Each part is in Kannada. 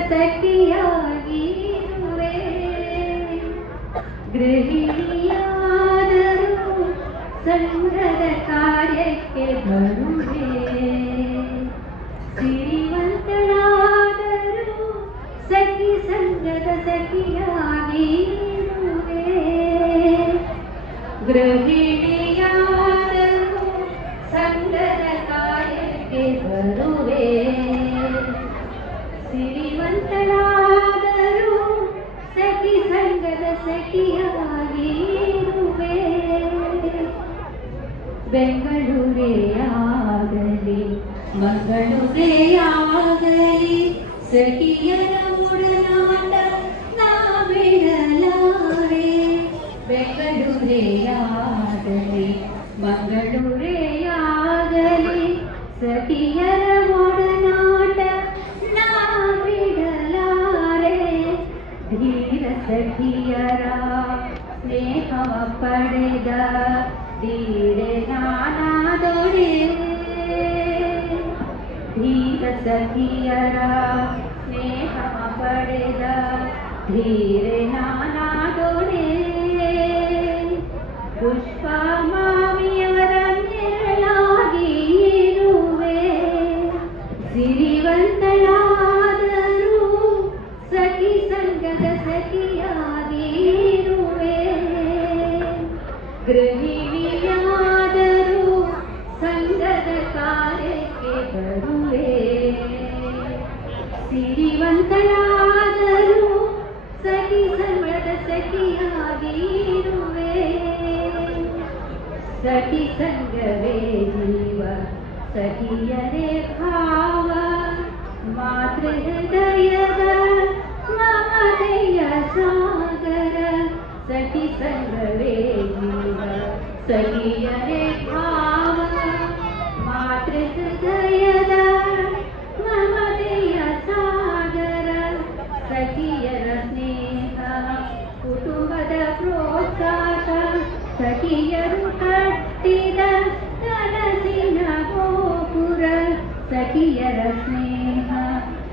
ಸಖಿಯಾಗಿರುವೆ. ಗೃಹಿಣಿಯಾದರೂ ಸಂಘದ ಕಾರ್ಯಕ್ಕೆ ಬರುವೆ. ಸಿರಿವಂತಳಾದರೂ ಸಖಿ ಸಂಘದ ಸಖಿಯಾಗಿರುವೆ. ಗೃಹಿಣಿಯಾದರೂ ಸಂಘದ ಕಾರ್ಯಕ್ಕೆ ಬರುವೆ. ಸಿರಿವಂತಳಾದರೂ ಸಖಿ ಸಂಘದ ಸಖಿಯಾಗಿರುವೆ. ಬೆಂಗಳೂರೇ ಆಗಲಿ ಮಂಗಳೂರೇ ಆಗಲಿ ಸಖಿಯರ ಒಡನಾಟ ನಾ ಬಿಡಲಾರೆ. ಬೆಂಗಳೂರೇ ಆಗಲಿ ಮಂಗಳೂರೇ ಆಗಲಿ ಸಖಿಯರ ಒಡನಾಟ ನಾ ಬಿಡಲಾರೆ. ಧೀರ ಸಖಿಯರ ಸ್ನೇಹವ ಪಡೆದ ಧೀರೆ ನಾನಾದೊಡೆ. ಧೀರ ಸಖಿಯರ ಸ್ನೇಹವ ಪಡೆದ ಧೀರೆ ನಾನಾದೊಡೆ. ಪುಷ್ಪ ಮಾವಿಯವರ ನೆರಳಾಗಿ ಇರುವೆ. ಸಿರಿವಂತಳಾದರೂ ಸಖಿ ಸಂಘದ ಸಖಿಯಾಗಿರುವೆ. ಗೃಹಿಣಿಯಾದರೂ ಸಂಘದ ಕಾರ್ಯಕ್ಕೆ ಬರುವೆ. ಸಿರಿವಂತಳಾದರೂ ಸಖಿ ಸಂಘದ ಸಖಿಯಾಗಿರುವೆ. ಸಖಿ ಸಂಘವೇ ಜೀವ ಸಖಿಯರೇ ಭಾವ. ಮಾತೃ ಹೃದಯದ ಮಮತೆಯ ಸಾಗರ. ಸಖಿ ಸಂಘವೇ ಜೀವ ಸಖಿಯರೇ ಭಾವ. ಮಾತೃ ಹೃದಯದ ಮಮತೆಯ ಸಾಗರ. ಸಖಿಯರ ಸ್ನೇಹ ಕುಟುಂಬದ ಪ್ರೋತ್ಸಾಹ. ಸಖಿಯರು ಕಟ್ಟಿದ ಕನಸಿನ ಗೋಪುರ. ಸಖಿಯರ ಸ್ನೇಹ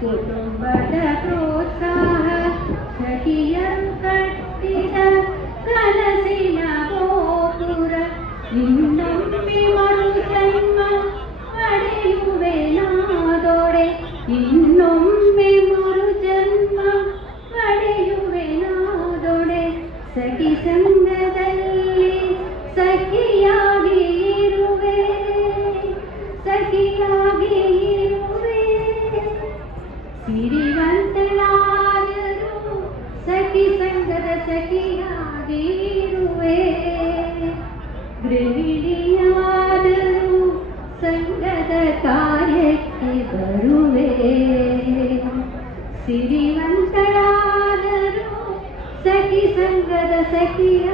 ಕುಟುಂಬದ ಪ್ರೋತ್ಸಾಹ. ಸಖಿಯರು ಕಟ್ಟಿದ ಕನಸಿನ ಗೋಪುರ. ಇನ್ನೊಮ್ಮೆ ಮರು ಜನ್ಮ ಪಡೆಯುವೆ ನಾದೊಡೆ. ಇನ್ನೊಮ್ಮೆ ಮರು ಜನ್ಮ ಪಡೆಯುವೆ ನಾದೊಡೆ. ಸಖಿ ಸಂಘದಲ್ಲಿ ಸಖಿಯಾಗಿ ಇರುವೆ. ಸಖಿಯಾಗಿ ಇರುವೆ. ಸಿರಿವಂತಳಾದರೂ ಸಖಿ ಸಂಘದ ಸಖಿಯಾಗಿರುವೆ. ಗೃಹಿಣಿಯಾದರೂ ಸಂಘದ ಕಾರ್ಯಕ್ಕೆ ಬರುವೆ. ಸಿರಿವಂತಳಾದರೂ ಸಖಿ ಸಂಘದ ಸಖಿಯ